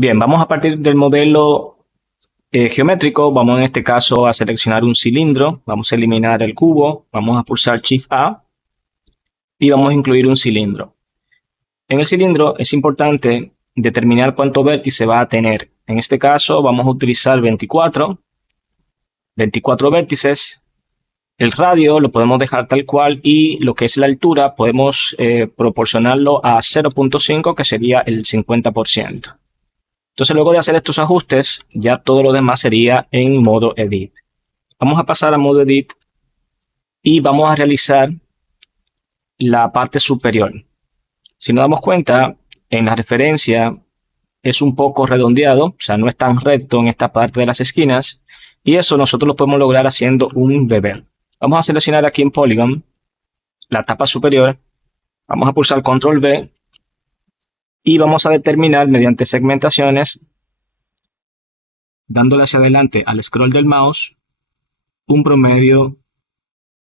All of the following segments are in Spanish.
Bien, vamos a partir del modelo geométrico. Vamos en este caso a seleccionar un cilindro. Vamos a eliminar el cubo. Vamos a pulsar Shift A y vamos a incluir un cilindro. En el cilindro es importante determinar cuánto vértice va a tener. En este caso vamos a utilizar 24 vértices. El radio lo podemos dejar tal cual y lo que es la altura podemos proporcionarlo a 0.5, que sería el 50%. Entonces, luego de hacer estos ajustes, ya todo lo demás sería en modo Edit. Vamos a pasar a modo Edit y vamos a realizar la parte superior. Si nos damos cuenta, en la referencia es un poco redondeado, o sea, no es tan recto en esta parte de las esquinas, y eso nosotros lo podemos lograr haciendo un bevel. Vamos a seleccionar aquí en Polygon la tapa superior, vamos a pulsar Control V y vamos a determinar mediante segmentaciones, dándole hacia adelante al scroll del mouse, un promedio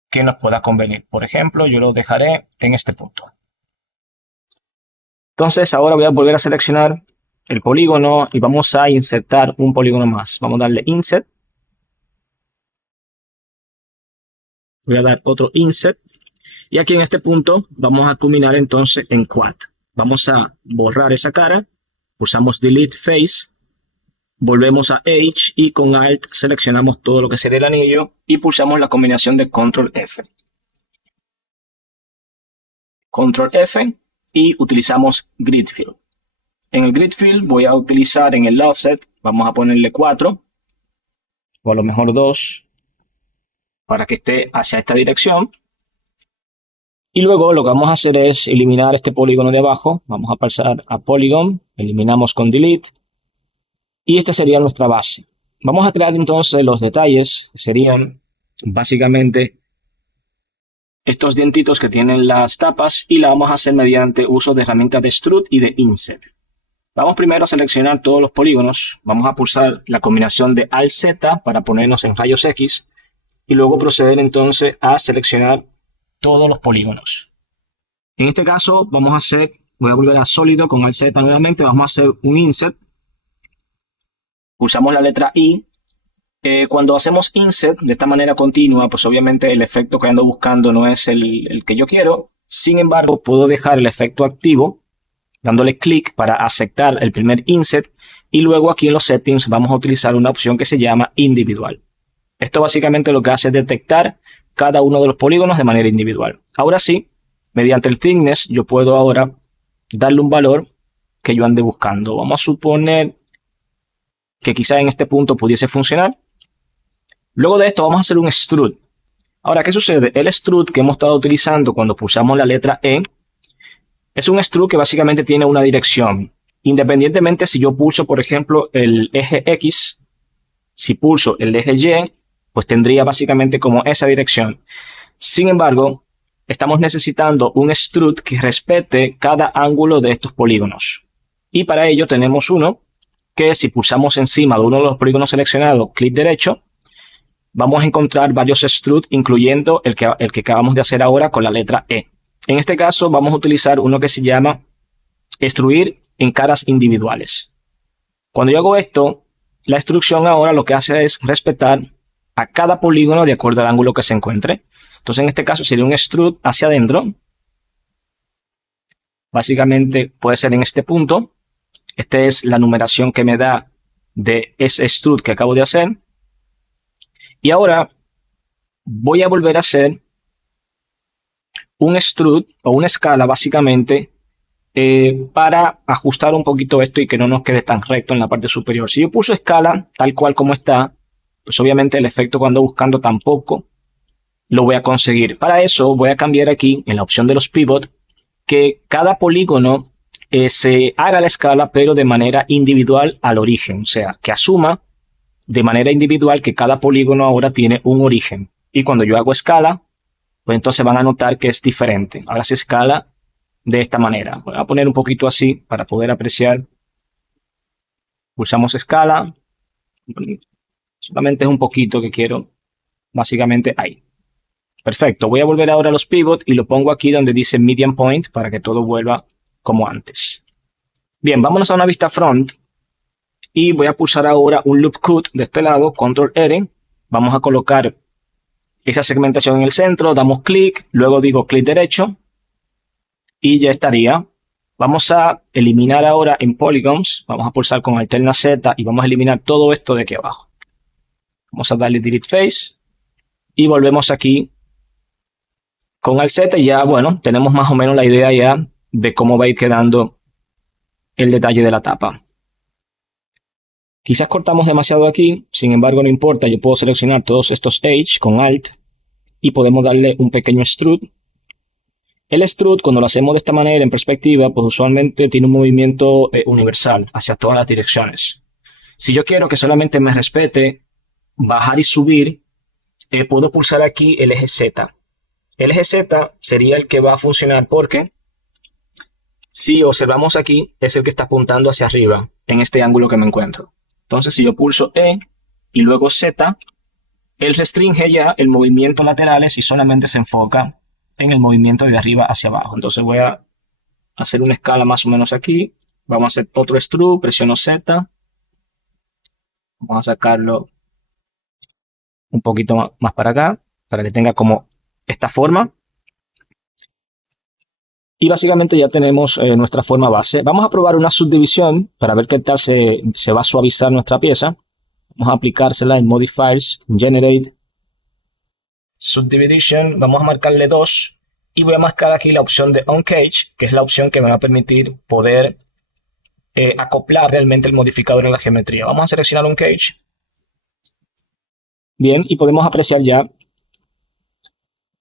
que nos pueda convenir. Por ejemplo, yo lo dejaré en este punto. Entonces ahora voy a volver a seleccionar el polígono y vamos a insertar un polígono más. Vamos a darle Insert. Voy a dar otro Insert. Y aquí en este punto vamos a culminar entonces en Quad. Vamos a borrar esa cara. Pulsamos Delete Face. Volvemos a Edge y con Alt seleccionamos todo lo que sería el anillo y pulsamos la combinación de Control F. Control F y utilizamos Grid Fill. En el Grid Fill voy a utilizar en el Offset, vamos a ponerle 4 o a lo mejor 2 para que esté hacia esta dirección. Y luego lo que vamos a hacer es eliminar este polígono de abajo. Vamos a pasar a Polygon, eliminamos con Delete. Y esta sería nuestra base. Vamos a crear entonces los detalles, que serían básicamente estos dientitos que tienen las tapas, y la vamos a hacer mediante uso de herramientas de Extrude y de Insert. Vamos primero a seleccionar todos los polígonos. Vamos a pulsar la combinación de Alt Z para ponernos en rayos X y luego proceder entonces a seleccionar todos los polígonos. En este caso voy a volver a sólido con Alt Z nuevamente, vamos a hacer un Insert. Pulsamos la letra I. Cuando hacemos Insert de esta manera continua, pues obviamente el efecto que ando buscando no es el que yo quiero. Sin embargo, puedo dejar el efecto activo dándole clic para aceptar el primer Insert, y luego aquí en los Settings vamos a utilizar una opción que se llama Individual. Esto básicamente lo que hace es detectar cada uno de los polígonos de manera individual. Ahora sí, mediante el Thickness yo puedo ahora darle un valor que yo ande buscando. Vamos a suponer que quizá en este punto pudiese funcionar. Luego de esto vamos a hacer un Extrude. Ahora, ¿qué sucede? El Extrude que hemos estado utilizando cuando pulsamos la letra E es un Extrude que básicamente tiene una dirección. Independientemente si yo pulso, por ejemplo, el eje X, si pulso el eje Y, pues tendría básicamente como esa dirección. Sin embargo, estamos necesitando un Extrude que respete cada ángulo de estos polígonos. Y para ello tenemos uno que si pulsamos encima de uno de los polígonos seleccionados, clic derecho, vamos a encontrar varios Extrude, incluyendo el que acabamos de hacer ahora con la letra E. En este caso vamos a utilizar uno que se llama Extruir en caras individuales. Cuando yo hago esto, la instrucción ahora lo que hace es respetar a cada polígono de acuerdo al ángulo que se encuentre. Entonces en este caso sería un Extrude hacia adentro. Básicamente puede ser en este punto. Esta es la numeración que me da de ese Extrude que acabo de hacer. Y ahora voy a volver a hacer un Extrude o una escala básicamente para ajustar un poquito esto y que no nos quede tan recto en la parte superior. Si yo pulso escala tal cual como está, pues obviamente el efecto cuando buscando tampoco lo voy a conseguir. Para eso voy a cambiar aquí en la opción de los pivot que cada polígono se haga la escala pero de manera individual al origen. O sea, que asuma de manera individual que cada polígono ahora tiene un origen. Y cuando yo hago escala, pues entonces van a notar que es diferente. Ahora se escala de esta manera. Voy a poner un poquito así para poder apreciar. Pulsamos escala. Solamente es un poquito que quiero. Básicamente ahí. Perfecto. Voy a volver ahora a los pivot y lo pongo aquí donde dice Median Point para que todo vuelva como antes. Bien, vámonos a una vista front. Y voy a pulsar ahora un loop cut de este lado, control R. Vamos a colocar esa segmentación en el centro, damos clic, luego digo clic derecho y ya estaría. Vamos a eliminar ahora en Polygons, vamos a pulsar con Alterna Z y vamos a eliminar todo esto de aquí abajo. Vamos a darle Delete Face y volvemos aquí con Alt Z y ya, bueno, tenemos más o menos la idea ya de cómo va a ir quedando el detalle de la tapa. Quizás cortamos demasiado aquí, sin embargo no importa, yo puedo seleccionar todos estos Edge con Alt y podemos darle un pequeño extrude. El extrude, cuando lo hacemos de esta manera en perspectiva, pues usualmente tiene un movimiento universal hacia todas las direcciones. Si yo quiero que solamente me respete bajar y subir, puedo pulsar aquí el eje Z. El eje Z sería el que va a funcionar porque si observamos aquí es el que está apuntando hacia arriba en este ángulo que me encuentro. Entonces si yo pulso E y luego Z, él restringe ya el movimiento laterales y solamente se enfoca en el movimiento de arriba hacia abajo. Entonces voy a hacer una escala más o menos aquí. Vamos a hacer otro extrude, presiono Z. Vamos a sacarlo un poquito más para acá, para que tenga como esta forma. Y básicamente ya tenemos nuestra forma base. Vamos a probar una subdivisión para ver qué tal se va a suavizar nuestra pieza. Vamos a aplicársela en Modifiers, Generate, Subdivision. Vamos a marcarle 2 y voy a marcar aquí la opción de On Cage, que es la opción que me va a permitir poder acoplar realmente el modificador en la geometría. Vamos a seleccionar un Cage. Bien, y podemos apreciar ya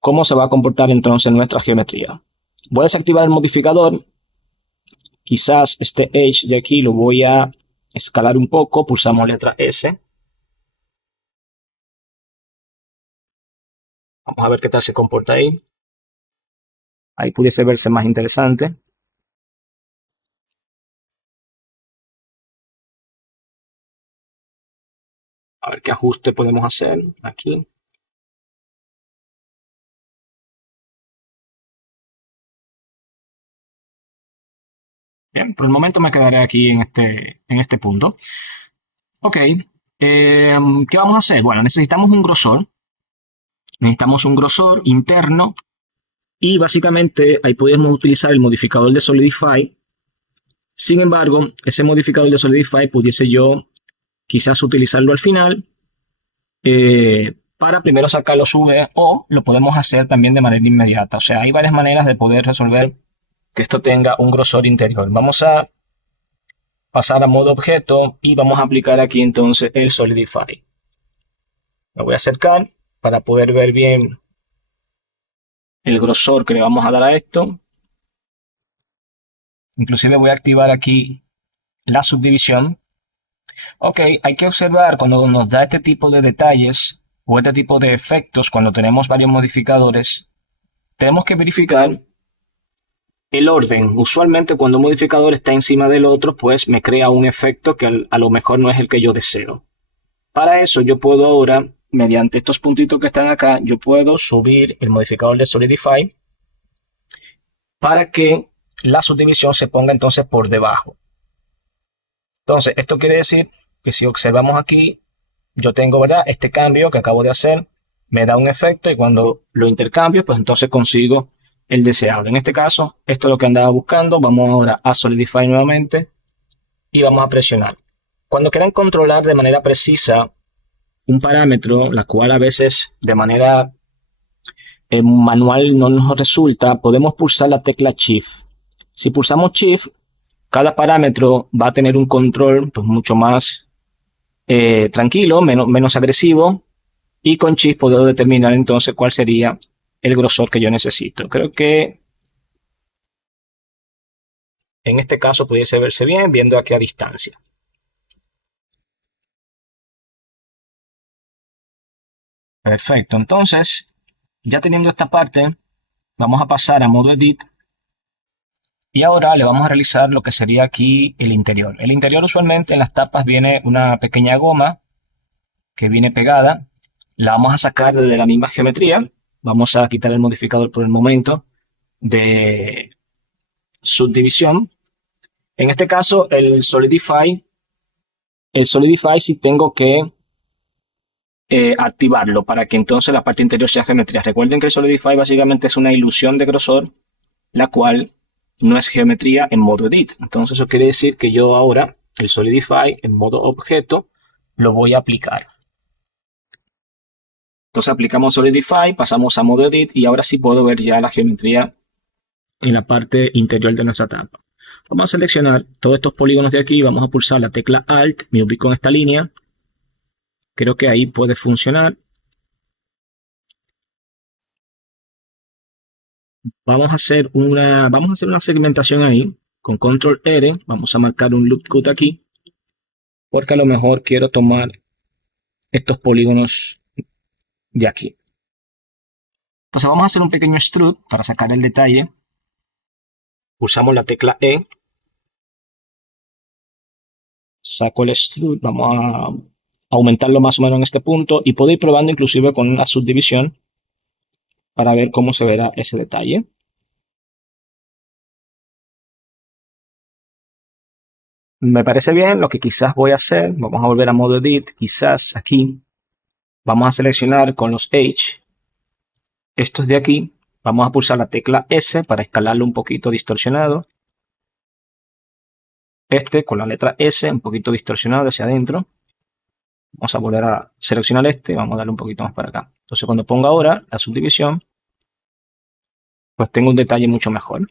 cómo se va a comportar entonces nuestra geometría. Voy a desactivar el modificador. Quizás este Edge de aquí lo voy a escalar un poco. Pulsamos letra S. Vamos a ver qué tal se comporta ahí. Ahí pudiese verse más interesante. A ver qué ajuste podemos hacer aquí. Bien, por el momento me quedaré aquí en este punto. Ok, ¿qué vamos a hacer? Bueno, necesitamos un grosor. Necesitamos un grosor interno. Y básicamente ahí podemos utilizar el modificador de Solidify. Sin embargo, ese modificador de Solidify pudiese yo quizás utilizarlo al final para primero sacar los V, o lo podemos hacer también de manera inmediata. O sea, hay varias maneras de poder resolver que esto tenga un grosor interior. Vamos a pasar a modo objeto y vamos a aplicar aquí entonces el Solidify. Me voy a acercar para poder ver bien el grosor que le vamos a dar a esto. Inclusive voy a activar aquí la subdivisión. Ok, hay que observar cuando nos da este tipo de detalles o este tipo de efectos, cuando tenemos varios modificadores, tenemos que verificar el orden. Usualmente cuando un modificador está encima del otro, pues me crea un efecto que a lo mejor no es el que yo deseo. Para eso yo puedo ahora, mediante estos puntitos que están acá, yo puedo subir el modificador de Solidify para que la subdivisión se ponga entonces por debajo. Entonces, esto quiere decir que si observamos aquí, yo tengo, ¿verdad?, este cambio que acabo de hacer, me da un efecto y cuando lo intercambio, pues entonces consigo el deseable. En este caso, esto es lo que andaba buscando. Vamos ahora a Solidify nuevamente y vamos a presionar. Cuando quieran controlar de manera precisa un parámetro, la cual a veces de manera manual no nos resulta, podemos pulsar la tecla Shift. Si pulsamos Shift, cada parámetro va a tener un control pues mucho más tranquilo, menos agresivo, y con Shift puedo determinar entonces cuál sería el grosor que yo necesito. Creo que en este caso pudiese verse bien viendo aquí a distancia. Perfecto, entonces ya teniendo esta parte, vamos a pasar a modo Edit. Y ahora le vamos a realizar lo que sería aquí el interior. El interior usualmente en las tapas viene una pequeña goma que viene pegada. La vamos a sacar de la misma geometría. Vamos a quitar el modificador por el momento de subdivisión. En este caso el Solidify el Solidify sí tengo que activarlo para que entonces la parte interior sea geometría. Recuerden que el Solidify básicamente es una ilusión de grosor, la cual no es geometría en modo edit. Entonces eso quiere decir que yo ahora el Solidify en modo objeto lo voy a aplicar. Entonces aplicamos Solidify, pasamos a modo edit y ahora sí puedo ver ya la geometría en la parte interior de nuestra tapa. Vamos a seleccionar todos estos polígonos de aquí, vamos a pulsar la tecla Alt, me ubico en esta línea. Creo que ahí puede funcionar. Vamos a hacer una segmentación ahí con Control R. Vamos a marcar un loop cut aquí, porque a lo mejor quiero tomar estos polígonos de aquí. Entonces vamos a hacer un pequeño extrude para sacar el detalle. Pulsamos la tecla E. Saco el extrude, vamos a aumentarlo más o menos en este punto y puedo ir probando inclusive con una subdivisión para ver cómo se verá ese detalle. Me parece bien. Lo que quizás voy a hacer, vamos a volver a modo edit, quizás aquí vamos a seleccionar con los H estos de aquí, vamos a pulsar la tecla S para escalarlo un poquito distorsionado. Este con la letra S un poquito distorsionado hacia adentro. Vamos a volver a seleccionar este, vamos a darle un poquito más para acá. Entonces cuando ponga ahora la subdivisión, pues tengo un detalle mucho mejor.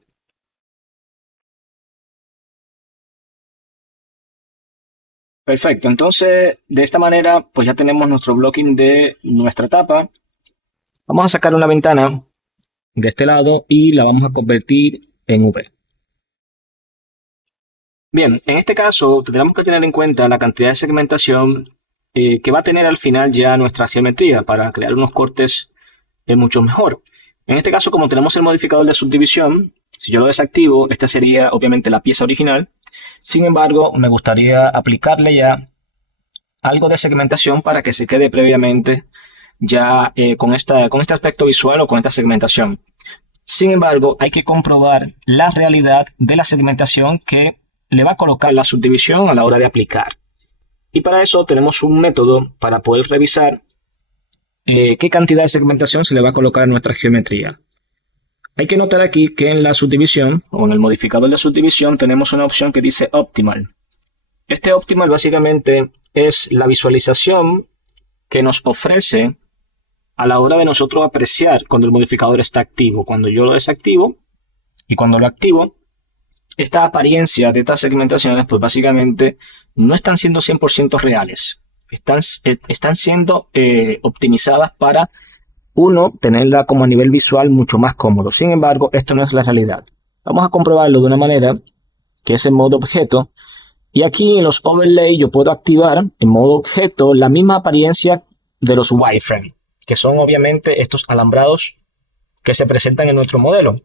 Perfecto, entonces de esta manera pues ya tenemos nuestro blocking de nuestra tapa. Vamos a sacar una ventana de este lado y la vamos a convertir en V. Bien, en este caso tendremos que tener en cuenta la cantidad de segmentación que va a tener al final ya nuestra geometría para crear unos cortes mucho mejor. En este caso, como tenemos el modificador de subdivisión, si yo lo desactivo, esta sería obviamente la pieza original. Sin embargo, me gustaría aplicarle ya algo de segmentación para que se quede previamente ya con este aspecto visual o con esta segmentación. Sin embargo, hay que comprobar la realidad de la segmentación que le va a colocar la subdivisión a la hora de aplicar. Y para eso tenemos un método para poder revisar qué cantidad de segmentación se le va a colocar a nuestra geometría. Hay que notar aquí que en la subdivisión o en el modificador de subdivisión tenemos una opción que dice Optimal. Este Optimal básicamente es la visualización que nos ofrece a la hora de nosotros apreciar cuando el modificador está activo. Cuando yo lo desactivo y cuando lo activo, esta apariencia de estas segmentaciones pues básicamente no están siendo 100% reales. Están siendo optimizadas para tenerla como a nivel visual mucho más cómodo. Sin embargo, esto no es la realidad. Vamos a comprobarlo de una manera que es en modo objeto. Y aquí en los overlay yo puedo activar en modo objeto la misma apariencia de los wireframe, que son obviamente estos alambrados que se presentan en nuestro modelo.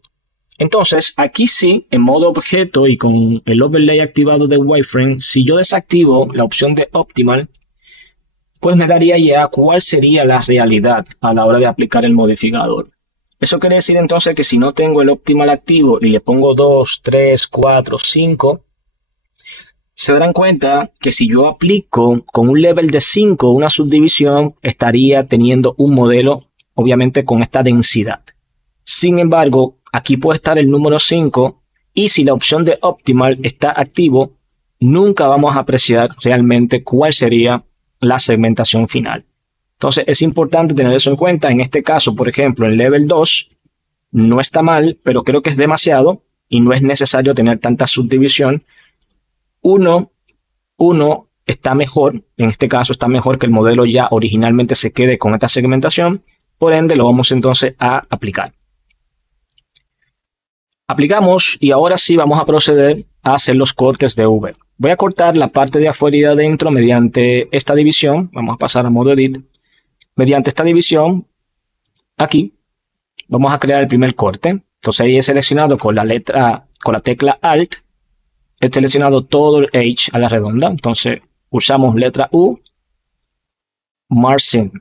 Entonces, aquí sí, en modo objeto y con el overlay activado de wireframe, si yo desactivo la opción de Optimal, pues me daría ya cuál sería la realidad a la hora de aplicar el modificador. Eso quiere decir entonces que si no tengo el Optimal activo y le pongo 2, 3, 4, 5, se darán cuenta que si yo aplico con un level de 5 una subdivisión, estaría teniendo un modelo, obviamente con esta densidad. Sin embargo, aquí puede estar el número 5 y si la opción de Optimal está activo, nunca vamos a apreciar realmente cuál sería la segmentación final. Entonces es importante tener eso en cuenta. En este caso, por ejemplo, en level 2 no está mal, pero creo que es demasiado y no es necesario tener tanta subdivisión. 1 está mejor, en este caso está mejor que el modelo ya originalmente se quede con esta segmentación, por ende lo vamos entonces a aplicar. Aplicamos y ahora sí vamos a proceder a hacer los cortes de V. Voy a cortar la parte de afuera y de adentro mediante esta división. Vamos a pasar a modo edit. Mediante esta división, aquí, vamos a crear el primer corte. Entonces ahí he seleccionado con la tecla Alt, he seleccionado todo el H a la redonda. Entonces usamos letra U, Margin.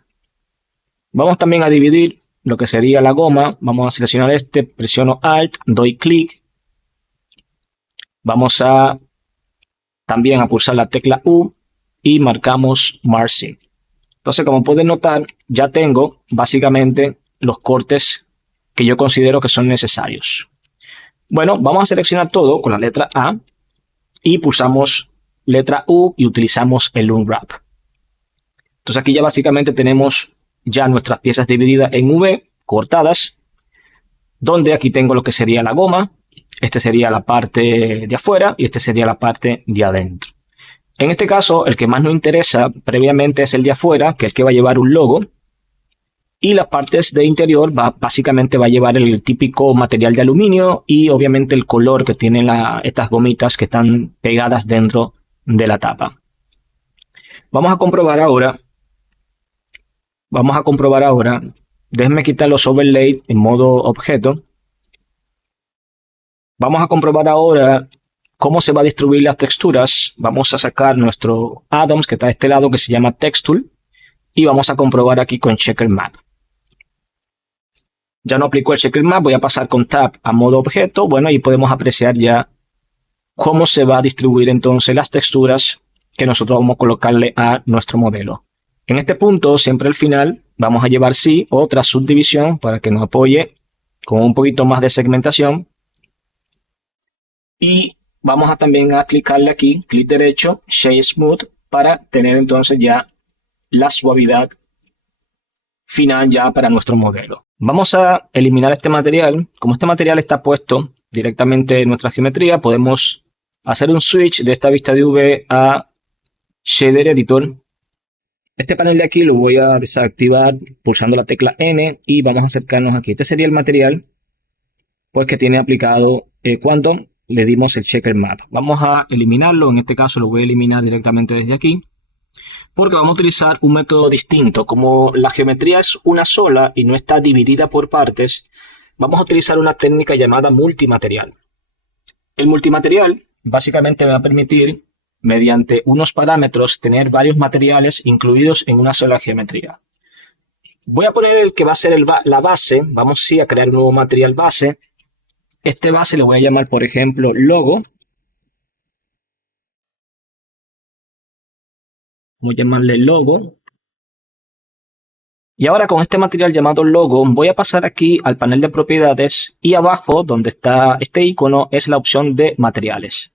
Vamos también a dividir lo que sería la goma. Vamos a seleccionar este, presiono Alt, doy clic. Vamos a también a pulsar la tecla U y marcamos Margin. Entonces, como pueden notar, ya tengo básicamente los cortes que yo considero que son necesarios. Bueno, vamos a seleccionar todo con la letra A y pulsamos letra U y utilizamos el Unwrap. Entonces aquí ya básicamente tenemos ya nuestras piezas divididas en V, cortadas, donde aquí tengo lo que sería la goma, este sería la parte de afuera y este sería la parte de adentro. En este caso, el que más nos interesa previamente es el de afuera, que es el que va a llevar un logo. Y las partes de interior básicamente va a llevar el típico material de aluminio y obviamente el color que tienen estas gomitas que están pegadas dentro de la tapa. Vamos a comprobar ahora. Déjenme quitar los overlays en modo objeto. Vamos a comprobar ahora cómo se va a distribuir las texturas. Vamos a sacar nuestro addons que está de este lado, que se llama Textool, y vamos a comprobar aquí con Checker Map. Ya no aplicó el Checker Map, voy a pasar con Tab a modo objeto. Bueno, y podemos apreciar ya cómo se va a distribuir entonces las texturas que nosotros vamos a colocarle a nuestro modelo. En este punto, siempre al final, vamos a llevar sí otra subdivisión para que nos apoye con un poquito más de segmentación. Y vamos a también a clicarle aquí, clic derecho, Shade Smooth, para tener entonces ya la suavidad final ya para nuestro modelo. Vamos a eliminar este material. Como este material está puesto directamente en nuestra geometría, podemos hacer un switch de esta vista de V a Shader Editor. Este panel de aquí lo voy a desactivar pulsando la tecla N y vamos a acercarnos aquí. Este sería el material pues que tiene aplicado cuando le dimos el Checker Map. Vamos a eliminarlo. En este caso lo voy a eliminar directamente desde aquí, porque vamos a utilizar un método distinto. Como la geometría es una sola y no está dividida por partes, vamos a utilizar una técnica llamada multimaterial. El multimaterial básicamente me va a permitir, mediante unos parámetros, tener varios materiales incluidos en una sola geometría. Voy a poner el que va a ser la base. Vamos sí a crear un nuevo material base. Este base le voy a llamar, por ejemplo, logo. Voy a llamarle logo. Y ahora con este material llamado logo voy a pasar aquí al panel de propiedades y abajo donde está este icono es la opción de materiales.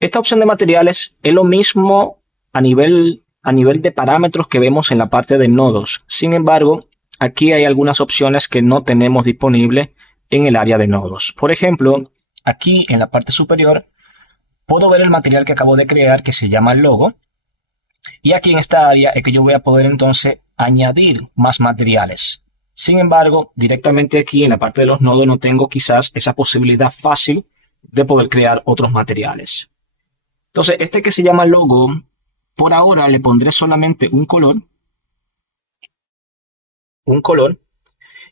Esta opción de materiales es lo mismo a nivel de parámetros que vemos en la parte de nodos. Sin embargo, aquí hay algunas opciones que no tenemos disponibles en el área de nodos. Por ejemplo, aquí en la parte superior puedo ver el material que acabo de crear que se llama logo. Y aquí en esta área es que yo voy a poder entonces añadir más materiales. Sin embargo, directamente aquí en la parte de los nodos no tengo quizás esa posibilidad fácil de poder crear otros materiales. Entonces, este que se llama logo, por ahora le pondré solamente un color.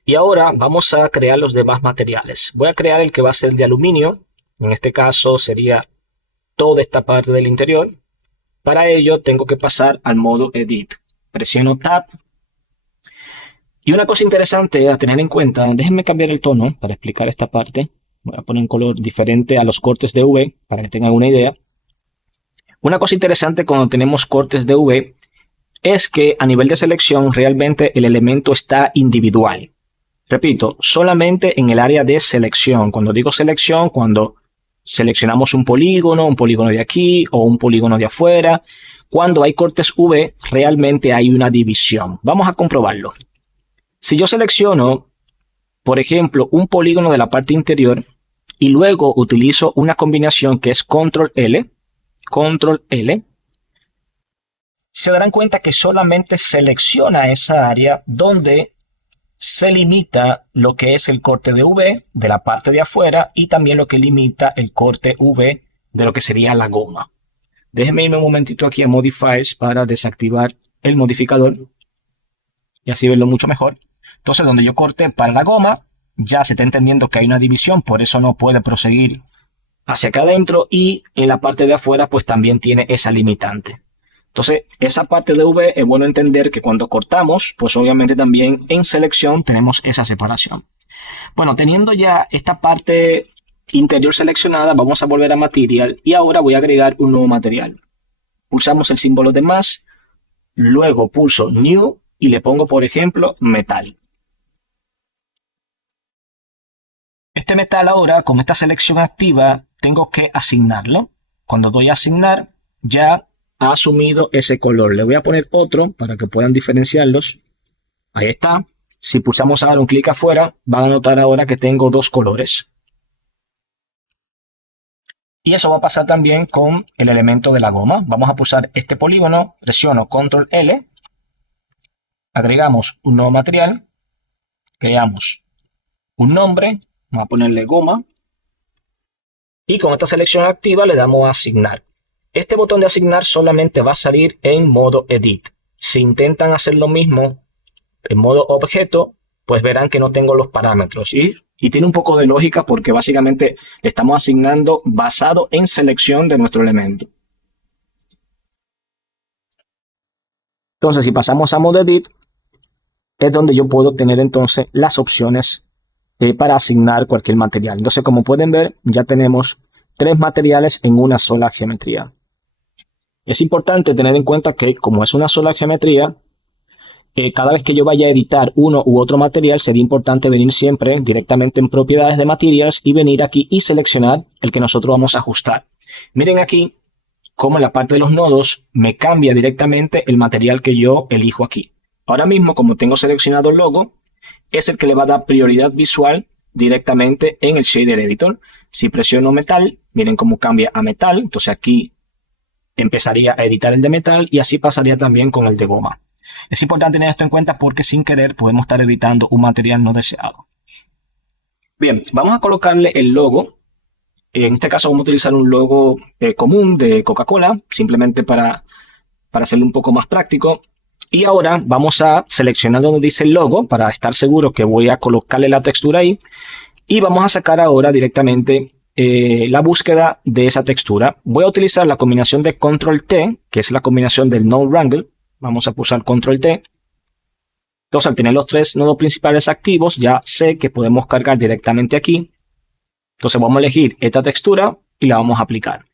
Y ahora vamos a crear los demás materiales. Voy a crear el que va a ser de aluminio. En este caso sería toda esta parte del interior. Para ello tengo que pasar al modo Edit. Presiono Tab. Y una cosa interesante a tener en cuenta, déjenme cambiar el tono para explicar esta parte. Voy a poner un color diferente a los cortes de V para que tengan una idea. Una cosa interesante cuando tenemos cortes de V es que a nivel de selección realmente el elemento está individual. Repito, solamente en el área de selección. Cuando digo selección, cuando seleccionamos un polígono de aquí o un polígono de afuera. Cuando hay cortes V, realmente hay una división. Vamos a comprobarlo. Si yo selecciono, por ejemplo, un polígono de la parte interior y luego utilizo una combinación que es Control L, se darán cuenta que solamente selecciona esa área donde se limita lo que es el corte de V de la parte de afuera y también lo que limita el corte V de lo que sería la goma. Déjenme irme un momentito aquí a Modifiers para desactivar el modificador y así verlo mucho mejor. Entonces, donde yo corté para la goma, ya se está entendiendo que hay una división, por eso no puede proseguir hacia acá adentro, y en la parte de afuera pues también tiene esa limitante. Entonces, esa parte de V es bueno entender que cuando cortamos, pues obviamente también en selección tenemos esa separación. Bueno, teniendo ya esta parte interior seleccionada, vamos a volver a Material y ahora voy a agregar un nuevo material. pulsamos el símbolo de más, luego pulso New y le pongo, por ejemplo, metal. Este metal ahora, con esta selección activa, tengo que asignarlo. Cuando doy a asignar, ya ha asumido ese color. Le voy a poner otro para que puedan diferenciarlos. Ahí está. Si pulsamos ahora un clic afuera, van a notar ahora que tengo dos colores. Y eso va a pasar también con el elemento de la goma. Vamos a pulsar este polígono, presiono Control L, agregamos un nuevo material, creamos un nombre, vamos a ponerle goma, y con esta selección activa le damos a asignar. Este botón de asignar solamente va a salir en modo Edit. Si intentan hacer lo mismo en modo objeto, pues verán que no tengo los parámetros. Y tiene un poco de lógica porque básicamente le estamos asignando basado en selección de nuestro elemento. Entonces, si pasamos a modo Edit, es donde yo puedo tener entonces las opciones para asignar cualquier material. Entonces, como pueden ver, ya tenemos 3 materiales en una sola geometría. Es importante tener en cuenta que como es una sola geometría, cada vez que yo vaya a editar uno u otro material, sería importante venir siempre directamente en propiedades de materials y venir aquí y seleccionar el que nosotros vamos a ajustar. Miren aquí cómo en la parte de los nodos me cambia directamente el material que yo elijo aquí. Ahora mismo, como tengo seleccionado el logo, es el que le va a dar prioridad visual directamente en el Shader Editor. Si presiono metal, miren cómo cambia a metal. Entonces aquí empezaría a editar el de metal y así pasaría también con el de goma. Es importante tener esto en cuenta porque sin querer podemos estar editando un material no deseado. Bien, vamos a colocarle el logo. En este caso vamos a utilizar un logo común de Coca-Cola, simplemente para hacerlo un poco más práctico. Y ahora vamos a seleccionar donde dice el logo para estar seguro que voy a colocarle la textura ahí. Y vamos a sacar ahora directamente la búsqueda de esa textura. Voy a utilizar la combinación de Control T, que es la combinación del Node Wrangle. Vamos a pulsar Control T. Entonces, al tener los 3 nodos principales activos, ya sé que podemos cargar directamente aquí. Entonces, vamos a elegir esta textura y la vamos a aplicar.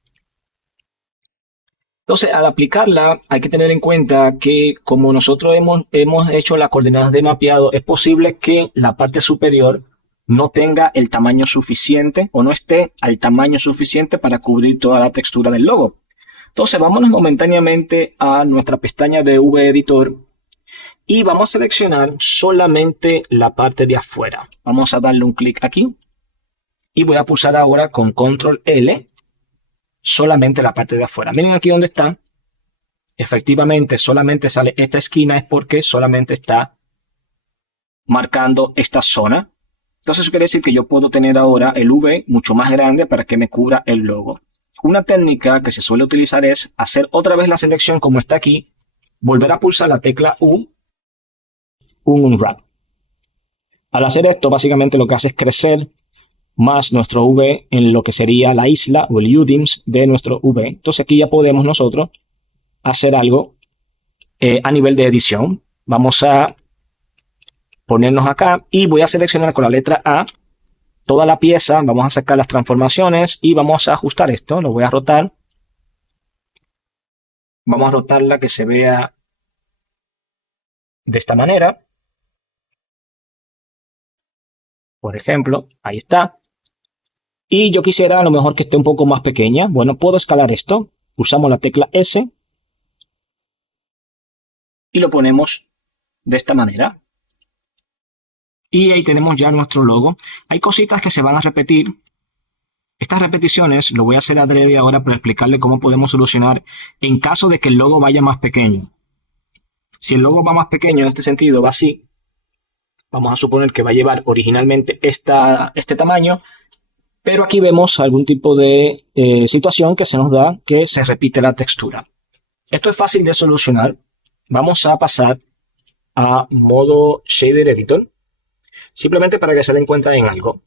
Entonces, al aplicarla, hay que tener en cuenta que como nosotros hemos hecho las coordenadas de mapeado, es posible que la parte superior no tenga el tamaño suficiente o no esté al tamaño suficiente para cubrir toda la textura del logo. Entonces, vámonos momentáneamente a nuestra pestaña de V-Editor y vamos a seleccionar solamente la parte de afuera. Vamos a darle un clic aquí y voy a pulsar ahora con Control L solamente la parte de afuera. Miren aquí donde está. Efectivamente, solamente sale esta esquina, es porque solamente está marcando esta zona. Entonces, eso quiere decir que yo puedo tener ahora el V mucho más grande para que me cubra el logo. Una técnica que se suele utilizar es hacer otra vez la selección como está aquí, volver a pulsar la tecla U, un unwrap. Al hacer esto, básicamente lo que hace es crecer más nuestro V en lo que sería la isla o el UDIMS de nuestro V. Entonces aquí ya podemos nosotros hacer algo a nivel de edición. Vamos a ponernos acá y voy a seleccionar con la letra A toda la pieza, vamos a sacar las transformaciones y vamos a ajustar esto. Lo voy a rotar. Vamos a rotarla que se vea de esta manera. Por ejemplo, ahí está. Y yo quisiera a lo mejor que esté un poco más pequeña. Bueno, puedo escalar esto. Pulsamos la tecla S. Y lo ponemos de esta manera. Y ahí tenemos ya nuestro logo. Hay cositas que se van a repetir. Estas repeticiones lo voy a hacer adrede ahora para explicarle cómo podemos solucionar en caso de que el logo vaya más pequeño. Si el logo va más pequeño en este sentido, va así. Vamos a suponer que va a llevar originalmente este tamaño. Pero aquí vemos algún tipo de situación que se nos da que se repite la textura. Esto es fácil de solucionar. Vamos a pasar a modo Shader Editor. Simplemente para que se den cuenta en algo.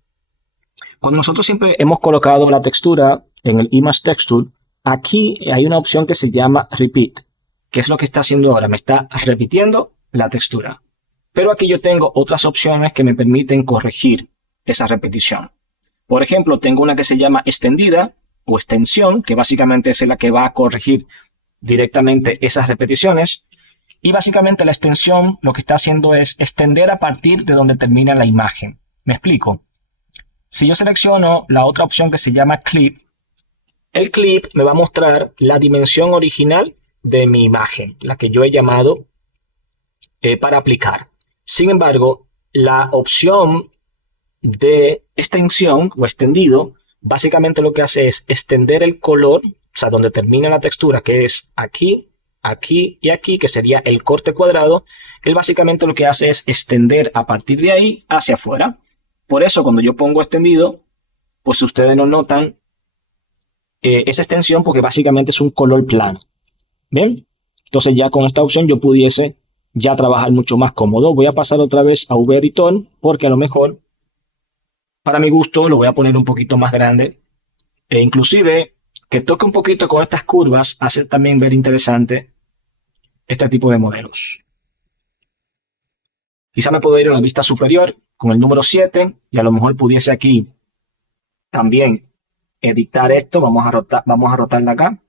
Cuando nosotros siempre hemos colocado la textura en el Image Texture, aquí hay una opción que se llama Repeat. ¿Qué es lo que está haciendo ahora? Me está repitiendo la textura. Pero aquí yo tengo otras opciones que me permiten corregir esa repetición. Por ejemplo, tengo una que se llama extendida o extensión, que básicamente es la que va a corregir directamente esas repeticiones. Y básicamente la extensión lo que está haciendo es extender a partir de donde termina la imagen. ¿Me explico? Si yo selecciono la otra opción que se llama Clip, el clip me va a mostrar la dimensión original de mi imagen, la que yo he llamado para aplicar. Sin embargo, la opción de extensión o extendido, básicamente lo que hace es extender el color, o sea, donde termina la textura, que es aquí, aquí y aquí, que sería el corte cuadrado. Él básicamente lo que hace es extender a partir de ahí hacia afuera. Por eso cuando yo pongo extendido, pues ustedes no notan esa extensión porque básicamente es un color plano. ¿Ven? Entonces ya con esta opción yo pudiese ya trabajar mucho más cómodo. Voy a pasar otra vez a VEditor porque a lo mejor para mi gusto lo voy a poner un poquito más grande. E inclusive que toque un poquito con estas curvas hace también ver interesante este tipo de modelos. Quizá me puedo ir a la vista superior con el número 7 y a lo mejor pudiese aquí también editar esto. Vamos a rotarla acá.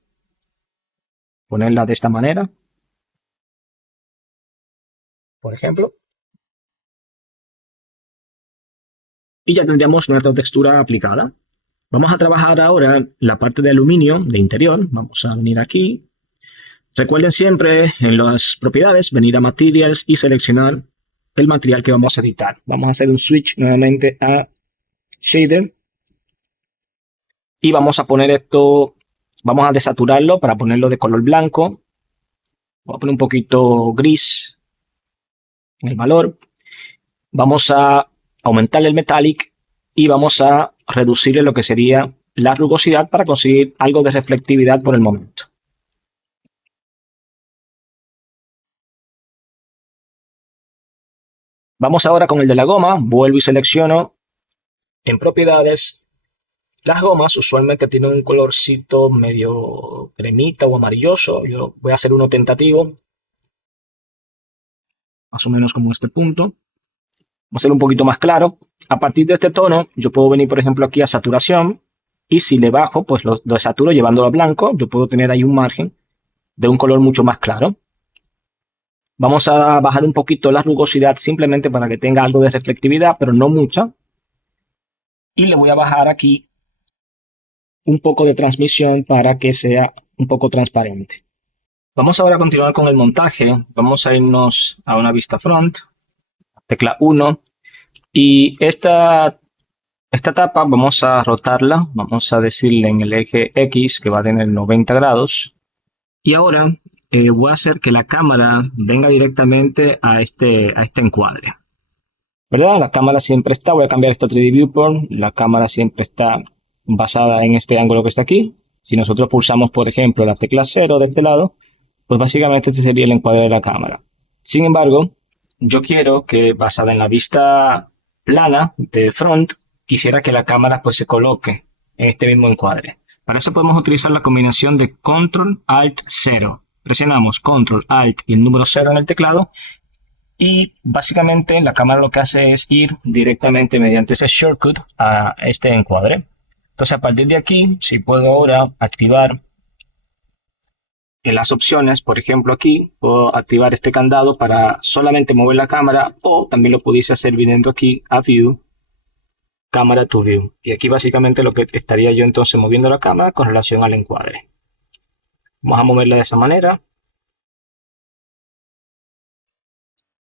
Ponerla de esta manera. Por ejemplo. Y ya tendríamos nuestra textura aplicada. Vamos a trabajar ahora la parte de aluminio de interior. Vamos a venir aquí. Recuerden siempre en las propiedades venir a Materials y seleccionar el material que vamos a editar. Vamos a hacer un switch nuevamente a Shader. Y vamos a poner esto, vamos a desaturarlo para ponerlo de color blanco. Voy a poner un poquito gris en el valor. Vamos a aumentar el metallic y vamos a reducirle lo que sería la rugosidad para conseguir algo de reflectividad por el momento. Vamos ahora con el de la goma. Vuelvo y selecciono en propiedades. Las gomas usualmente tienen un colorcito medio cremita o amarilloso. Yo voy a hacer uno tentativo. Más o menos como este punto. Vamos a hacerlo un poquito más claro. A partir de este tono, yo puedo venir, por ejemplo, aquí a saturación. Y si le bajo, pues lo desaturo llevándolo a blanco. Yo puedo tener ahí un margen de un color mucho más claro. Vamos a bajar un poquito la rugosidad simplemente para que tenga algo de reflectividad, pero no mucha. Y le voy a bajar aquí un poco de transmisión para que sea un poco transparente. Vamos ahora a continuar con el montaje. Vamos a irnos a una vista front, tecla 1. Y esta tapa vamos a rotarla. Vamos a decirle en el eje X que va a tener 90 grados. Y ahora voy a hacer que la cámara venga directamente a este encuadre. ¿Verdad? La cámara siempre está, voy a cambiar esto a 3D Viewport, la cámara siempre está basada en este ángulo que está aquí. Si nosotros pulsamos, por ejemplo, la tecla 0 de este lado, pues básicamente este sería el encuadre de la cámara. Sin embargo, yo quiero que basada en la vista plana de front, quisiera que la cámara pues se coloque en este mismo encuadre. Para eso podemos utilizar la combinación de Control Alt 0. Presionamos Control Alt y el número 0 en el teclado. Y básicamente la cámara lo que hace es ir directamente mediante ese shortcut a este encuadre. Entonces a partir de aquí, si puedo ahora activar en las opciones, por ejemplo aquí, puedo activar este candado para solamente mover la cámara o también lo pudiese hacer viniendo aquí a View, Cámara to View. Y aquí básicamente lo que estaría yo entonces moviendo la cámara con relación al encuadre. Vamos a moverla de esa manera.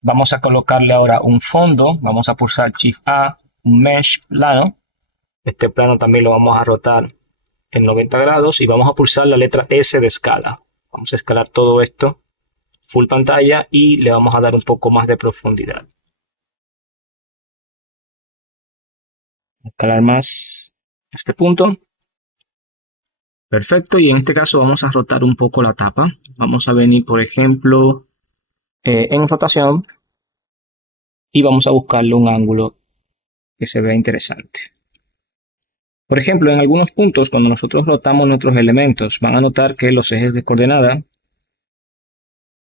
Vamos a colocarle ahora un fondo. Vamos a pulsar Shift A, un Mesh plano. Este plano también lo vamos a rotar en 90 grados y vamos a pulsar la letra S de escala. Vamos a escalar todo esto full pantalla y le vamos a dar un poco más de profundidad. Escalar más este punto. Perfecto, y en este caso vamos a rotar un poco la tapa. Vamos a venir, por ejemplo, en rotación y vamos a buscarle un ángulo que se vea interesante. Por ejemplo, en algunos puntos, cuando nosotros rotamos nuestros elementos, van a notar que los ejes de coordenada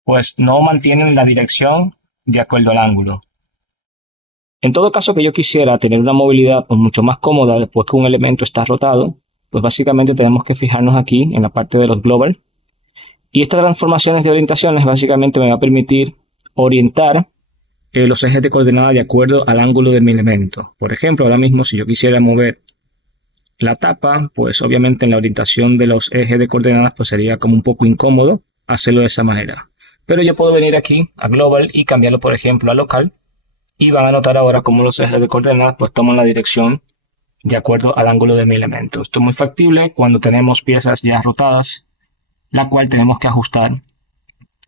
pues no mantienen la dirección de acuerdo al ángulo. En todo caso que yo quisiera tener una movilidad pues, mucho más cómoda después que un elemento está rotado, pues básicamente tenemos que fijarnos aquí en la parte de los global Y estas transformaciones de orientaciones básicamente me va a permitir orientar los ejes de coordenada de acuerdo al ángulo de mi elemento. Por ejemplo, ahora mismo si yo quisiera mover la tapa, pues obviamente en la orientación de los ejes de coordenadas pues sería como un poco incómodo hacerlo de esa manera. Pero yo puedo venir aquí a Global y cambiarlo, por ejemplo, a Local. Y van a notar ahora cómo los ejes de coordenadas pues toman la dirección de acuerdo al ángulo de mi elemento. Esto es muy factible cuando tenemos piezas ya rotadas, la cual tenemos que ajustar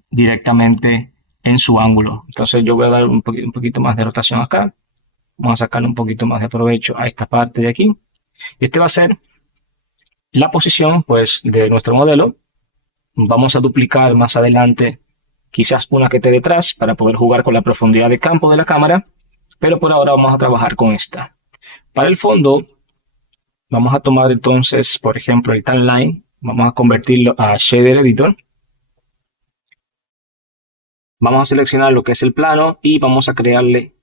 directamente en su ángulo. Entonces yo voy a dar un poquito más de rotación acá. Vamos a sacarle un poquito más de provecho a esta parte de aquí. Y este va a ser la posición pues de nuestro modelo. Vamos a duplicar más adelante quizás una que esté detrás para poder jugar con la profundidad de campo de la cámara, pero por ahora vamos a trabajar con esta. Para el fondo vamos a tomar entonces, por ejemplo, el timeline, vamos a convertirlo a Shader Editor. Vamos a seleccionar lo que es el plano y vamos a crearle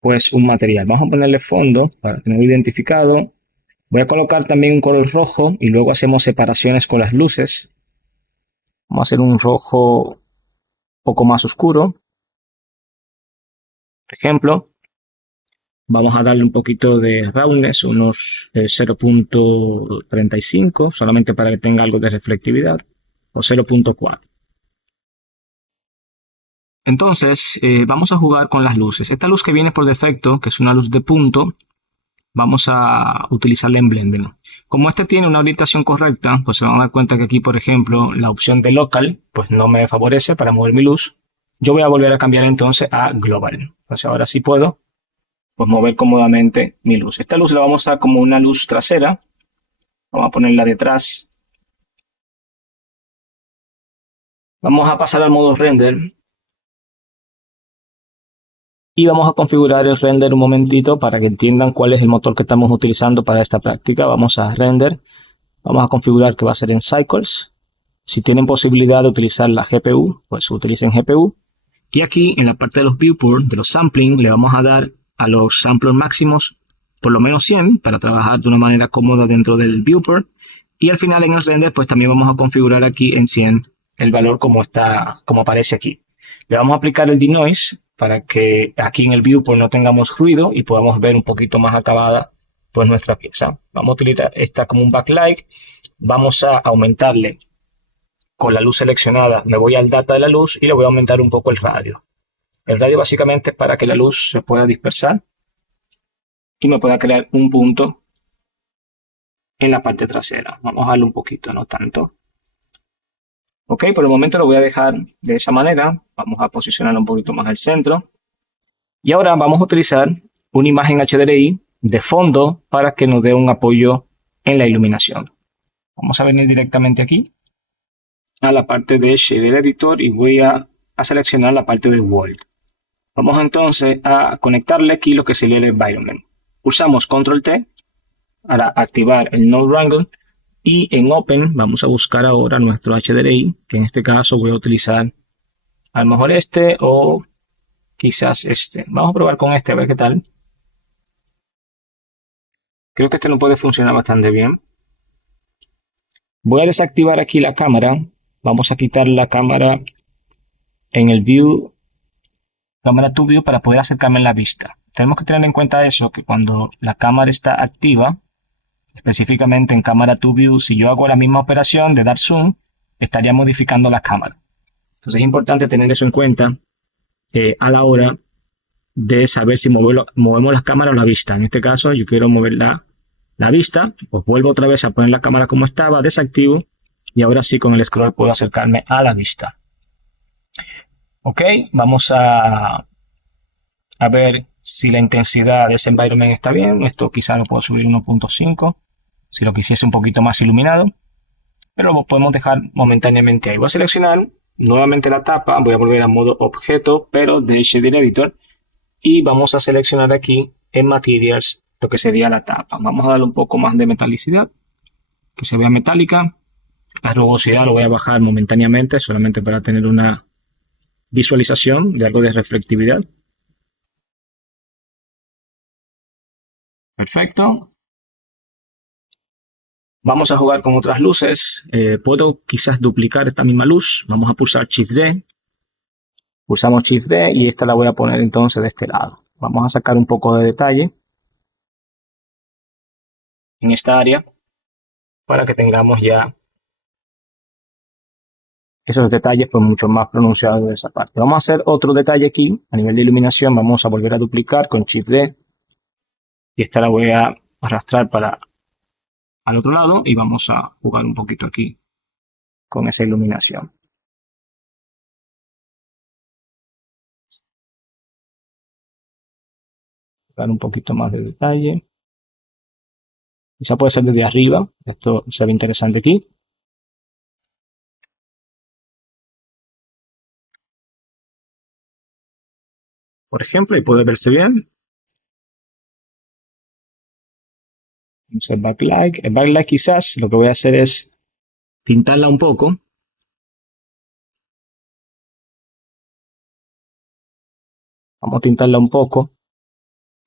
pues un material. Vamos a ponerle fondo para tenerlo identificado. Voy a colocar también un color rojo y luego hacemos separaciones con las luces. Vamos a hacer un rojo un poco más oscuro. Por ejemplo, vamos a darle un poquito de roundness, unos 0.35, solamente para que tenga algo de reflectividad, o 0.4. Entonces, vamos a jugar con las luces. Esta luz que viene por defecto, que es una luz de punto, vamos a utilizarla en Blender. Como este tiene una orientación correcta, pues se van a dar cuenta que aquí, por ejemplo, la opción de Local, pues no me favorece para mover mi luz. Yo voy a volver a cambiar entonces a Global. Entonces ahora sí puedo pues mover cómodamente mi luz. Esta luz la vamos a dar como una luz trasera. Vamos a ponerla detrás. Vamos a pasar al modo render. Y vamos a configurar el render un momentito para que entiendan cuál es el motor que estamos utilizando para esta práctica. Vamos a render. Vamos a configurar que va a ser en Cycles. Si tienen posibilidad de utilizar la GPU, pues utilicen GPU. Y aquí en la parte de los viewport, de los sampling, le vamos a dar a los samplers máximos por lo menos 100 para trabajar de una manera cómoda dentro del viewport. Y al final en el render pues también vamos a configurar aquí en 100 el valor como aparece aquí. Le vamos a aplicar el denoise para que aquí en el viewport no tengamos ruido y podamos ver un poquito más acabada pues nuestra pieza. Vamos a utilizar esta como un backlight. Vamos a aumentarle con la luz seleccionada. Me voy al data de la luz y le voy a aumentar un poco el radio. El radio básicamente es para que la luz se pueda dispersar y me pueda crear un punto en la parte trasera. Vamos a darle un poquito, no tanto. Ok, por el momento lo voy a dejar de esa manera. Vamos a posicionarlo un poquito más al centro. Y ahora vamos a utilizar una imagen HDRI de fondo para que nos dé un apoyo en la iluminación. Vamos a venir directamente aquí a la parte de Shader Editor y voy a seleccionar la parte de World. Vamos entonces a conectarle aquí lo que sería el environment. Pulsamos Control T para activar el Node Wrangle y en Open vamos a buscar ahora nuestro HDRI, que en este caso voy a utilizar a lo mejor este o quizás este. Vamos a probar con este a ver qué tal. Creo que este no puede funcionar bastante bien. Voy a desactivar aquí la cámara. Vamos a quitar la cámara en el View, cámara to View para poder acercarme en la vista. Tenemos que tener en cuenta eso, que cuando la cámara está activa, específicamente en cámara to View, si yo hago la misma operación de dar zoom, estaría modificando la cámara. Entonces es importante tener eso en cuenta a la hora de saber si movemos la cámara o la vista. En este caso yo quiero mover la vista, pues vuelvo otra vez a poner la cámara como estaba, desactivo y ahora sí con el scroll puedo acercarme a la vista. Ok, vamos a ver si la intensidad de ese environment está bien. Esto quizá lo puedo subir 1.5 si lo quisiese un poquito más iluminado, pero lo podemos dejar momentáneamente ahí. Voy a seleccionar nuevamente la tapa, voy a volver a modo objeto, pero de Shader Editor, y vamos a seleccionar aquí en Materials lo que sería la tapa. Vamos a darle un poco más de metalicidad, que se vea metálica. La rugosidad lo voy a bajar momentáneamente, solamente para tener una visualización de algo de reflectividad. Perfecto. Vamos a jugar con otras luces. Puedo quizás duplicar esta misma luz. Vamos a pulsar Shift D. Pulsamos Shift D y esta la voy a poner entonces de este lado. Vamos a sacar un poco de detalle en esta área para que tengamos ya esos detalles pues mucho más pronunciados de esa parte. Vamos a hacer otro detalle aquí a nivel de iluminación. Vamos a volver a duplicar con Shift D y esta la voy a arrastrar para al otro lado y vamos a jugar un poquito aquí con esa iluminación. Dar un poquito más de detalle. Quizá puede ser desde arriba. Esto se ve interesante aquí. Por ejemplo, y puede verse bien. Vamos a backlight. El backlight quizás lo que voy a hacer es tintarla un poco. Vamos a tintarla un poco.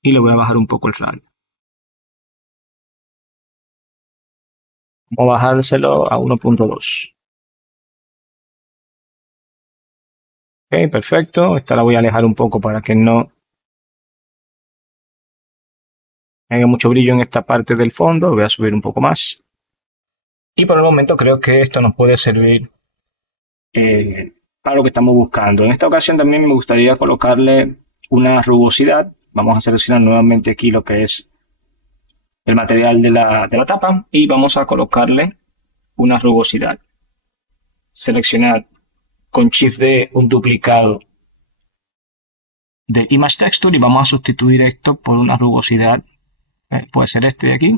Y le voy a bajar un poco el radio. Vamos a bajárselo a 1.2. Ok, perfecto. Esta la voy a alejar un poco para que no haya mucho brillo en esta parte del fondo. Lo voy a subir un poco más. Y por el momento creo que esto nos puede servir para lo que estamos buscando. En esta ocasión también me gustaría colocarle una rugosidad. Vamos a seleccionar nuevamente aquí lo que es el material de la tapa y vamos a colocarle una rugosidad. Seleccionar con Shift D un duplicado de Image Texture y vamos a sustituir esto por una rugosidad. Puede ser este de aquí.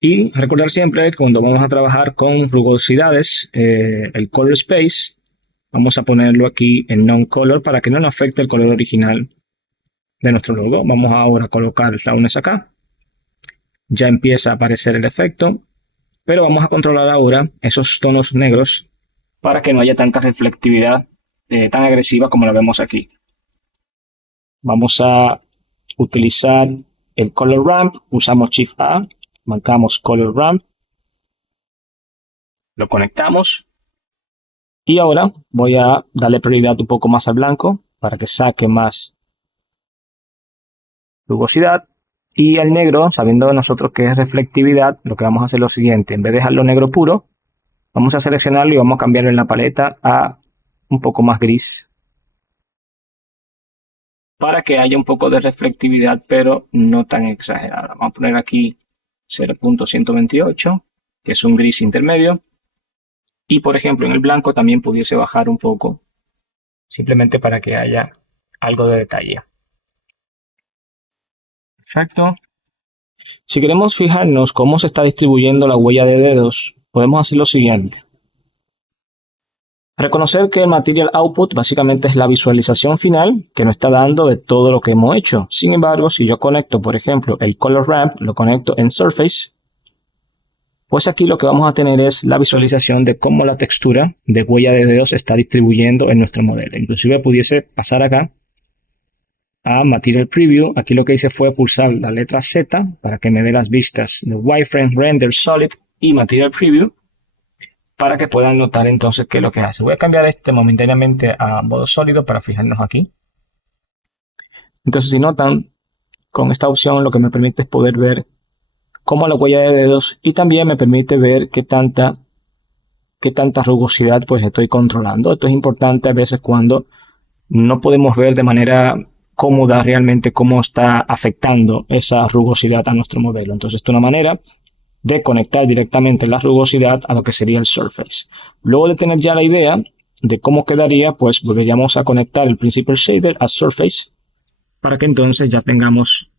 Y recordar siempre que cuando vamos a trabajar con rugosidades, el Color Space, vamos a ponerlo aquí en Non-Color para que no nos afecte el color original de nuestro logo. Vamos ahora a colocar las lunas acá. Ya empieza a aparecer el efecto, pero vamos a controlar ahora esos tonos negros para que no haya tanta reflectividad tan agresiva como la vemos aquí. Vamos a utilizar el Color Ramp, usamos Shift A, marcamos Color Ramp, lo conectamos y ahora voy a darle prioridad un poco más al blanco para que saque más rugosidad. Y al negro, sabiendo nosotros que es reflectividad, lo que vamos a hacer es lo siguiente. En vez de dejarlo negro puro, vamos a seleccionarlo y vamos a cambiarlo en la paleta a un poco más gris. Para que haya un poco de reflectividad, pero no tan exagerada. Vamos a poner aquí 0.128, que es un gris intermedio. Y por ejemplo, en el blanco también pudiese bajar un poco, simplemente para que haya algo de detalle. Perfecto. Si queremos fijarnos cómo se está distribuyendo la huella de dedos, podemos hacer lo siguiente. Reconocer que el Material Output básicamente es la visualización final que nos está dando de todo lo que hemos hecho. Sin embargo, si yo conecto, por ejemplo, el Color Ramp, lo conecto en Surface, pues aquí lo que vamos a tener es la visualización de cómo la textura de huella de dedos se está distribuyendo en nuestro modelo. Inclusive pudiese pasar acá a Material Preview. Aquí lo que hice fue pulsar la letra Z para que me dé las vistas de Wireframe, Render, Solid y Material Preview para que puedan notar entonces qué es lo que hace. Voy a cambiar este momentáneamente a modo sólido para fijarnos aquí. Entonces, si notan, con esta opción lo que me permite es poder ver cómo la huella de dedos y también me permite ver qué tanta rugosidad pues estoy controlando. Esto es importante a veces cuando no podemos ver de manera cómoda realmente cómo está afectando esa rugosidad a nuestro modelo. Entonces, esto es una manera de conectar directamente la rugosidad a lo que sería el Surface. Luego de tener ya la idea de cómo quedaría, pues volveríamos a conectar el Principal Shader a Surface para que entonces ya tengamos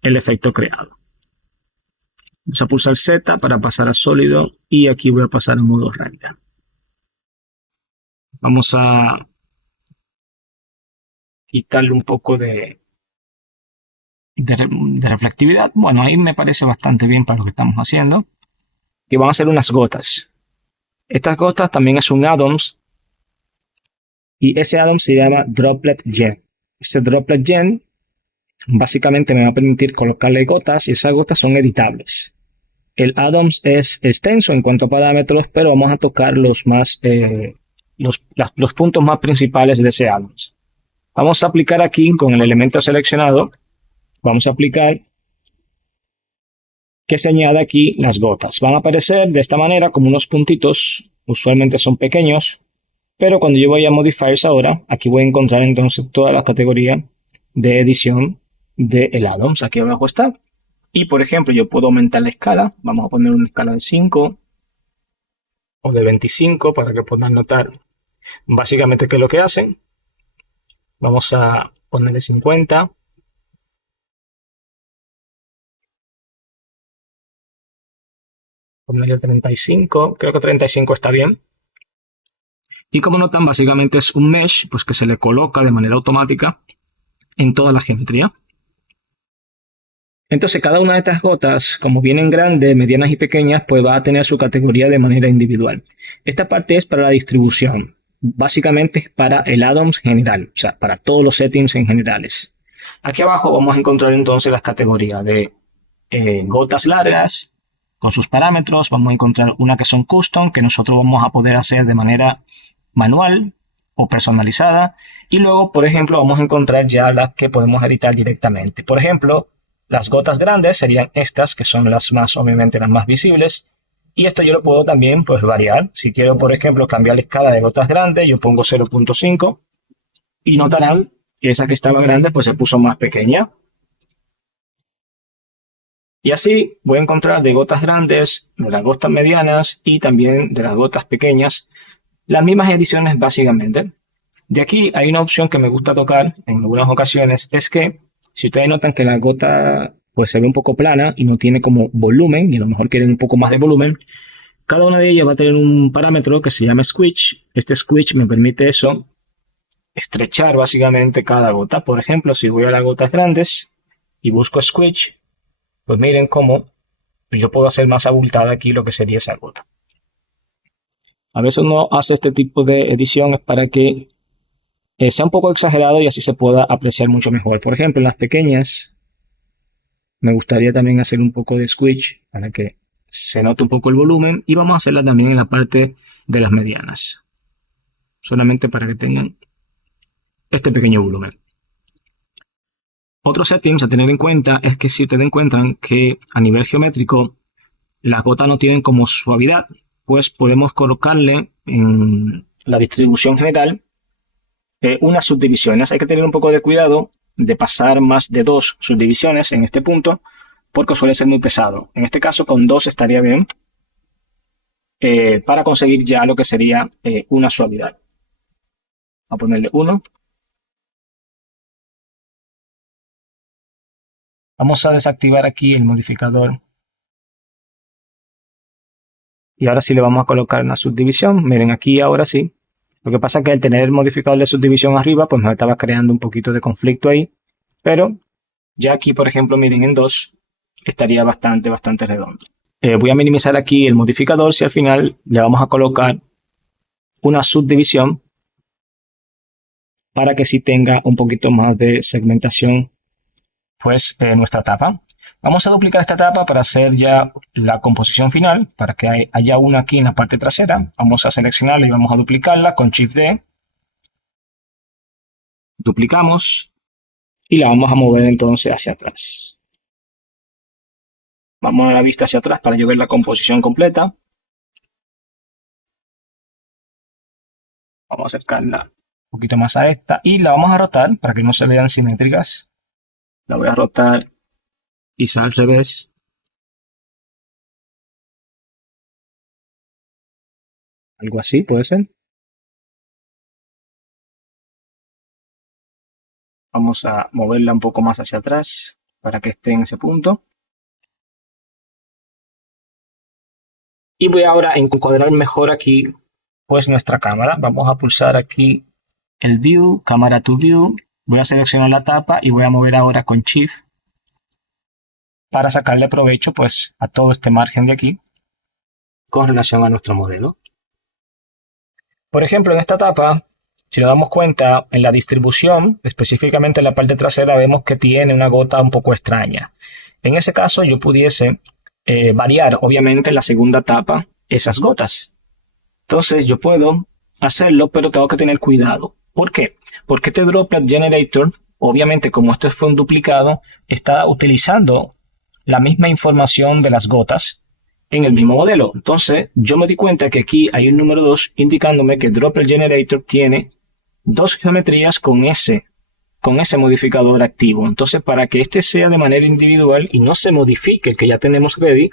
el efecto creado. Vamos a pulsar Z para pasar a sólido y aquí voy a pasar a modo render. Vamos a quitarle un poco de reflectividad. Bueno, ahí me parece bastante bien para lo que estamos haciendo. Y van a ser unas gotas. Estas gotas también es un add-ons. Y ese add-on se llama Droplet Gen. Este Droplet Gen básicamente me va a permitir colocarle gotas y esas gotas son editables. el add-ons es extenso en cuanto a parámetros, pero vamos a tocar los puntos más principales de ese add-ons. Vamos a aplicar aquí con el elemento seleccionado, vamos a aplicar que se añada aquí las gotas. Van a aparecer de esta manera como unos puntitos, usualmente son pequeños, pero cuando yo voy a Modifiers ahora, aquí voy a encontrar entonces toda la categoría de edición del add-ons. Aquí abajo está. Y por ejemplo, yo puedo aumentar la escala. Vamos a poner una escala de 5 o de 25 para que puedan notar básicamente qué es lo que hacen. Vamos a ponerle 50. Ponerle 35. Creo que 35 está bien. Y como notan, básicamente es un mesh pues, que se le coloca de manera automática en toda la geometría. Entonces, cada una de estas gotas, como vienen grandes, medianas y pequeñas, pues va a tener su categoría de manera individual. Esta parte es para la distribución. Básicamente es para el add-ons general, o sea, para todos los settings en generales. Aquí abajo vamos a encontrar entonces las categorías de gotas largas, con sus parámetros. Vamos a encontrar una que son custom, que nosotros vamos a poder hacer de manera manual o personalizada. Y luego, por ejemplo, vamos a encontrar ya las que podemos editar directamente. Por ejemplo, las gotas grandes serían estas, que son las más, obviamente, las más visibles. Y esto yo lo puedo también, pues, variar. Si quiero, por ejemplo, cambiar la escala de gotas grandes, yo pongo 0.5. Y notarán que esa que estaba grande, pues, se puso más pequeña. Y así voy a encontrar de gotas grandes, de las gotas medianas y también de las gotas pequeñas las mismas ediciones básicamente. De aquí hay una opción que me gusta tocar en algunas ocasiones, es que si ustedes notan que la gota pues se ve un poco plana y no tiene como volumen, y a lo mejor quieren un poco más de volumen, cada una de ellas va a tener un parámetro que se llama squeeze. Este squeeze me permite eso, estrechar básicamente cada gota. Por ejemplo, si voy a las gotas grandes y busco squeeze, pues miren cómo yo puedo hacer más abultada aquí lo que sería esa gota. A veces uno hace este tipo de edición es para que sea un poco exagerado y así se pueda apreciar mucho mejor. Por ejemplo, en las pequeñas me gustaría también hacer un poco de squeeze para que se note un poco el volumen, y vamos a hacerla también en la parte de las medianas, solamente para que tengan este pequeño volumen. Otro settings a tener en cuenta es que si ustedes encuentran que a nivel geométrico las gotas no tienen como suavidad, pues podemos colocarle en la distribución general unas subdivisiones. Hay que tener un poco de cuidado de pasar más de 2 subdivisiones en este punto, porque suele ser muy pesado. En este caso con 2 estaría bien para conseguir ya lo que sería una suavidad. Vamos a ponerle 1. Vamos a desactivar aquí el modificador. Y ahora sí le vamos a colocar una subdivisión. Miren, aquí ahora sí. Lo que pasa es que al tener el modificador de subdivisión arriba, pues me estaba creando un poquito de conflicto ahí. Pero ya aquí, por ejemplo, miren, en 2 estaría bastante redondo. Voy a minimizar aquí el modificador si al final le vamos a colocar una subdivisión para que sí tenga un poquito más de segmentación, pues, nuestra tapa. Vamos a duplicar esta etapa para hacer ya la composición final, para que haya una aquí en la parte trasera. Vamos a seleccionarla y vamos a duplicarla con Shift D. Duplicamos y la vamos a mover entonces hacia atrás. Vamos a la vista hacia atrás para yo ver la composición completa. Vamos a acercarla un poquito más a esta y la vamos a rotar para que no se vean simétricas. La voy a rotar quizá al revés. Algo así puede ser. Vamos a moverla un poco más hacia atrás para que esté en ese punto. Y voy ahora a encuadrar mejor aquí pues nuestra cámara. Vamos a pulsar aquí el View, Cámara to View. Voy a seleccionar la tapa y voy a mover ahora con Shift para sacarle provecho pues a todo este margen de aquí con relación a nuestro modelo. Por ejemplo, en esta tapa, si nos damos cuenta, en la distribución, específicamente en la parte trasera, vemos que tiene una gota un poco extraña. En ese caso, yo pudiese variar, obviamente, la segunda etapa, esas gotas. Entonces yo puedo hacerlo, pero tengo que tener cuidado. ¿Por qué? Porque este Droplet Generator, obviamente, como esto fue un duplicado, está utilizando la misma información de las gotas en el mismo modelo. Entonces, yo me di cuenta que aquí hay un número 2 indicándome que Droplet Generator tiene dos geometrías con ese modificador activo. Entonces, para que este sea de manera individual y no se modifique el que ya tenemos ready,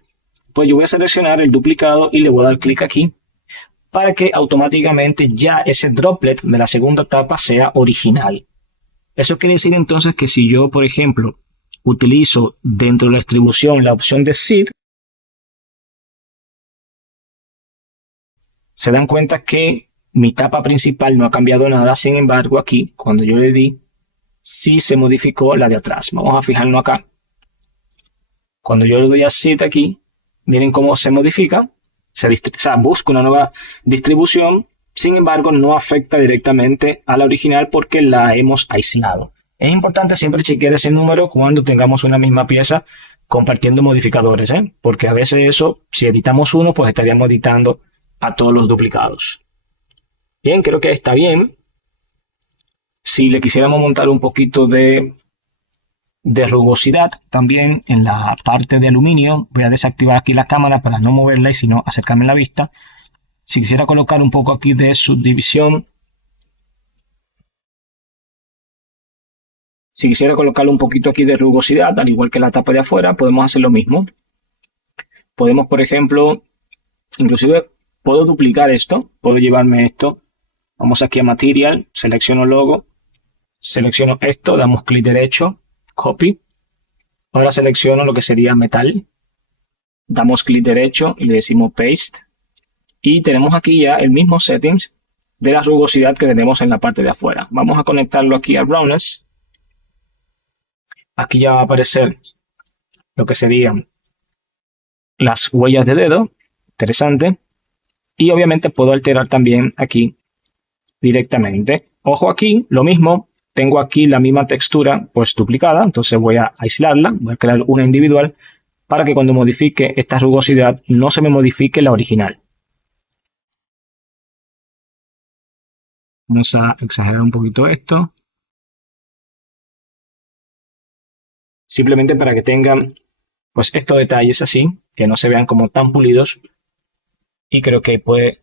pues yo voy a seleccionar el duplicado y le voy a dar clic aquí para que automáticamente ya ese droplet de la segunda etapa sea original. Eso quiere decir entonces que si yo, por ejemplo, utilizo dentro de la distribución la opción de seed, se dan cuenta que mi tapa principal no ha cambiado nada. Sin embargo, aquí, cuando yo le di, sí se modificó la de atrás. Vamos a fijarnos acá. Cuando yo le doy a seed aquí, miren cómo se modifica. Busca una nueva distribución. Sin embargo, no afecta directamente a la original porque la hemos aislado. Es importante siempre chequear ese número cuando tengamos una misma pieza compartiendo modificadores, porque a veces eso, si editamos uno, pues estaríamos editando a todos los duplicados. Bien, creo que está bien. Si le quisiéramos montar un poquito de rugosidad también en la parte de aluminio, voy a desactivar aquí la cámara para no moverla y sino acercarme la vista. Si quisiera colocar un poco aquí de subdivisión, si quisiera colocarle un poquito aquí de rugosidad, al igual que la tapa de afuera, podemos hacer lo mismo. Podemos, por ejemplo, inclusive puedo duplicar esto, puedo llevarme esto. Vamos aquí a Material, selecciono Logo, selecciono esto, damos clic derecho, Copy. Ahora selecciono lo que sería Metal, damos clic derecho y le decimos Paste. Y tenemos aquí ya el mismo settings de la rugosidad que tenemos en la parte de afuera. Vamos a conectarlo aquí a Roughness. Aquí ya va a aparecer lo que serían las huellas de dedo. Interesante. Y obviamente puedo alterar también aquí directamente. Ojo aquí, lo mismo. Tengo aquí la misma textura pues duplicada. Entonces voy a aislarla. Voy a crear una individual para que cuando modifique esta rugosidad no se me modifique la original. Vamos a exagerar un poquito esto. Simplemente para que tengan pues estos detalles así, que no se vean como tan pulidos. Y creo que puede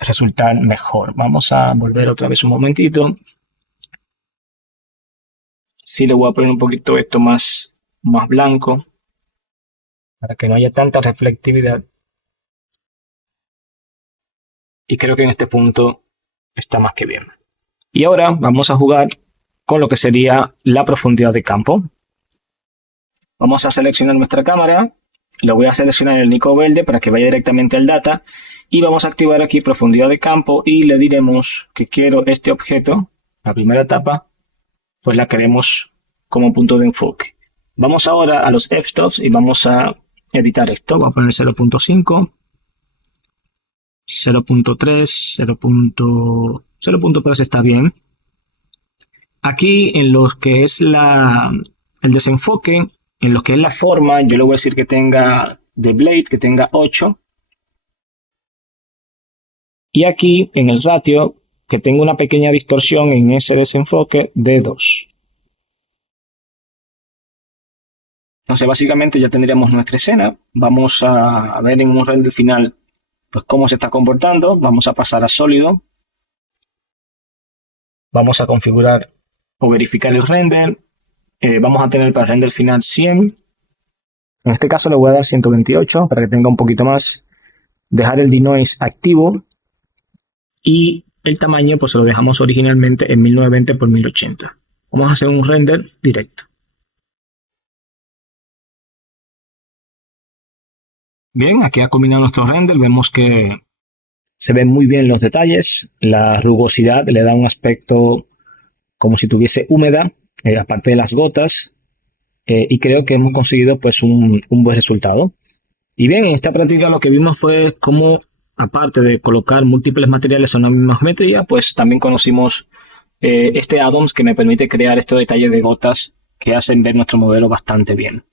resultar mejor. Vamos a volver otra vez un momentito. Sí, le voy a poner un poquito esto más blanco para que no haya tanta reflectividad. Y creo que en este punto está más que bien. Y ahora vamos a jugar con lo que sería la profundidad de campo. Vamos a seleccionar nuestra cámara. Lo voy a seleccionar en el icono verde para que vaya directamente al data. Y vamos a activar aquí profundidad de campo y le diremos que quiero este objeto, la primera etapa, pues la queremos como punto de enfoque. Vamos ahora a los f-stops y vamos a editar esto. Voy a poner 0.5, 0.3, 0.3 está bien. Aquí en lo que es el desenfoque, en lo que es la forma, yo le voy a decir que tenga de blade, que tenga 8. Y aquí en el ratio, que tenga una pequeña distorsión en ese desenfoque de 2. Entonces básicamente ya tendríamos nuestra escena. Vamos a ver en un render final pues cómo se está comportando. Vamos a pasar a sólido. Vamos a configurar o verificar el render. Vamos a tener para el render final 100. En este caso le voy a dar 128 para que tenga un poquito más. Dejar el denoise activo. Y el tamaño pues lo dejamos originalmente en 1920 por 1080. Vamos a hacer un render directo. Bien, aquí ha culminado nuestro render. Vemos que se ven muy bien los detalles. La rugosidad le da un aspecto como si tuviese húmeda, aparte de las gotas. Y creo que hemos conseguido pues un buen resultado. Y bien, en esta práctica lo que vimos fue cómo, aparte de colocar múltiples materiales en una misma geometría, pues también conocimos este add-ons que me permite crear estos detalles de gotas que hacen ver nuestro modelo bastante bien.